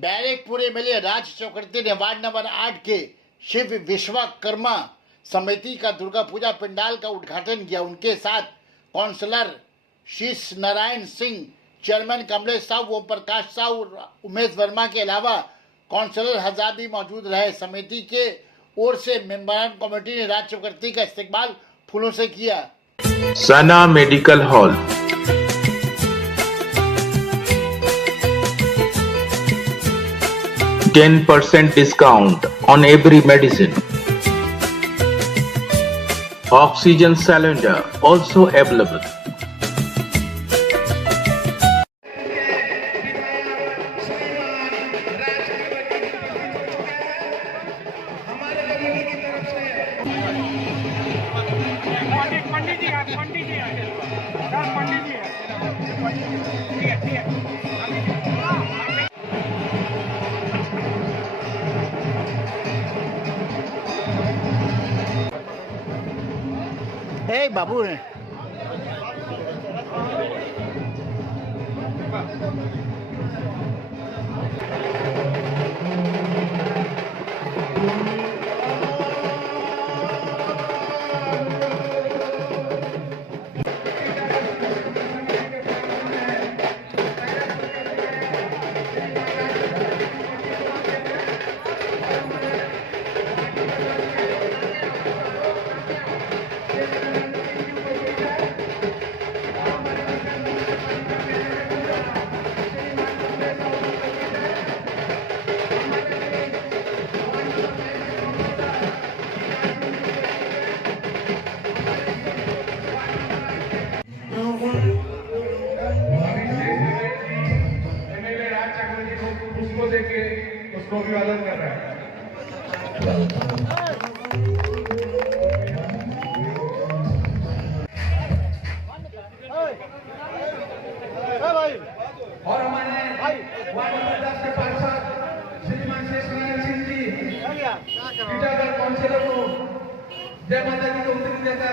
Barrackpore MLA राज चक्रवर्ती ने ward number 8 के शिव विश्वकर्मा समिति का दुर्गा पूजा पंडाल का उद्घाटन किया। उनके साथ काउंसलर शीश नारायण सिंह, चेयरमैन कमलेश साहू, ओम प्रकाश साहू, उमेश वर्मा के अलावा काउंसलर हजार भी मौजूद रहे। समिति के ओर से मेंबरान कमेटी ने राज चक्रवर्ती का इस्तकबाल फूलों से किया। सना medical hall, 10% discount on every medicine. Oxygen cylinder also available. Hey बाबू ने उसको अभिवादन कर रहा है। और हमारे वार्ड नंबर 10 के पार्षद श्रीमान शेष नारायण सिंह जी टीटा काउंसिलर को जय माता दी को उत्तरी देकर